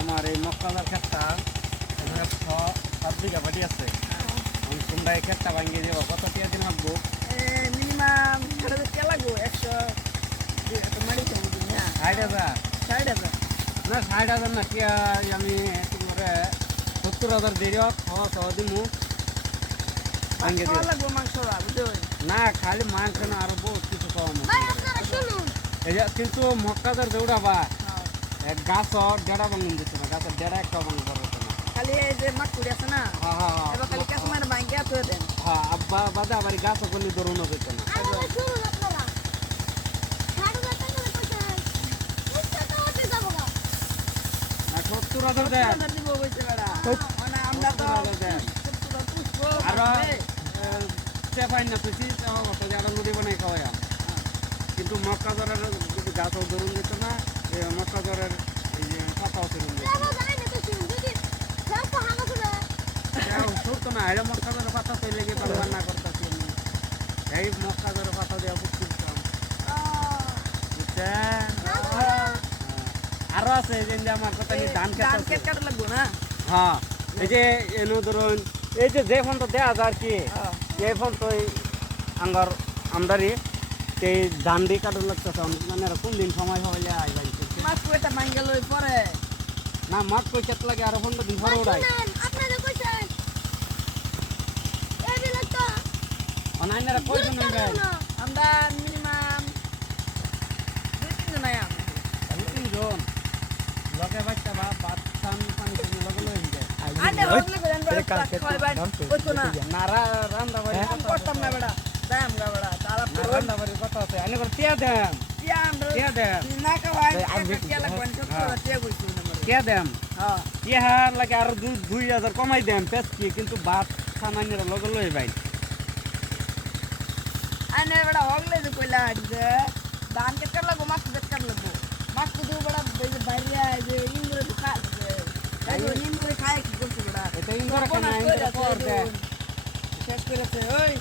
আমার এই মক্কাদার ক্ষেতটা এখানে 7 বিঘা বাড়ি আছে। তোমরা এই ক্ষেতটা ভাঙিয়ে দেবো, কত টিয়া দিন লাগবো? মিনিমাম কে লাগবো 100 মারি তো 60,000 60,000 না 60,000 না টিয়া আমি তোমারে 70,000 দিও দিমু ভাঙিয়ে দিও। লাগবো মাংস বুঝছো না খালি মাংস না আরো বহুত কিছু কম ভাই আপনারা শুনুন এই যে কিন্তু মক্কাদার দৌড়াবা এক গাছ ডেড়া ভাঙুন দিচ্ছে না, গাছের ডেড়া একটা ভাঙুন করতে না। খালি এই যে মাকুড়ি আছে না এবার খালি কাশ্মীর ভাঙ্গিয়া থুয়ে দেন। হ্যাঁ আব্বা বাদা আবার গাছ ওখানে দৌড়ানো যেত না। আরে ভাই শুনুন আপনারা 60,000 টাকা করে কইছেন নিশ্চয় তো হতে যাবো গা 70,000 দেন দিব বইছে বেড়া মানে আমরা তো 70,000 দেন আর চেপাই না তুই কত যে আরো লুড়ি বানাই খাওয়াই কিন্তু মক্কাদরের যদি গাছ ধরুন যেত না মক্কাদরের এই যে পাতাও ধরুন যেত যাবো যাই না তো শুনুন যদি সব হামা করে সরতো না এটা মক্কাদরের পাতা তৈরি গিয়ে তাহলে রান্না করতেছি আমি এই মক্কাদরের পাতা দেওয়া বুঝতাম বুঝছেন আরো আছে এই যে আমার কথা নিয়ে ধান ধান খেতে কেট কাটা লাগবো না হ্যাঁ এই যে এনে ধরুন এই যে ফোন তো দেয়া যায় আর কি এই ফোন তো আঙ্গার আমদারি এই ধান দিয়ে কাটার লাগতেছে মানে কোন দিন সময় হইলে আই ভাই মাছ কয়টা ভাঙ্গা লই পরে না মাঠ কই খেত লাগে আর 15 দিন পরে উড়াই শুনেন আপনারা কইছেন এই বিলে তো অনাইনারা কই জন গায় আমরা মিনিমাম 2-3 জন আয়া দুই তিনজন লগে বাচ্চা বা ভাত খান পানি খান লগে লই যায় আরে হগলে গেলেন বড় খাইবার কইতো না না রান্দা বাড়ি আমি করতাম না বেড়া যাই আমরা বেড়া তারা রান্দা বাড়ি কথা আছে আনে করে টিয়া দেম টিয়া টিয়া দেম না খাওয়াই টিয়া লাগবে টিয়া কইছো না টিয়া দেম হ্যাঁ টিয়া লাগে আর 2,000 কমাই দেম পেস কি কিন্তু ভাত খান আইনারা লগে লই ভাই আনে বেড়া হগলে যে কইলা যে ধান কেট কাট লাগবো মাছ কেট কাট লাগবো মাছ কুদু বেড়া বাইরে যে ইমরে খা এই ইমরে খায় কি করছে বেড়া এটা ইন্দরা কেন ইন্দরা পর দে শেষ করেছে ওই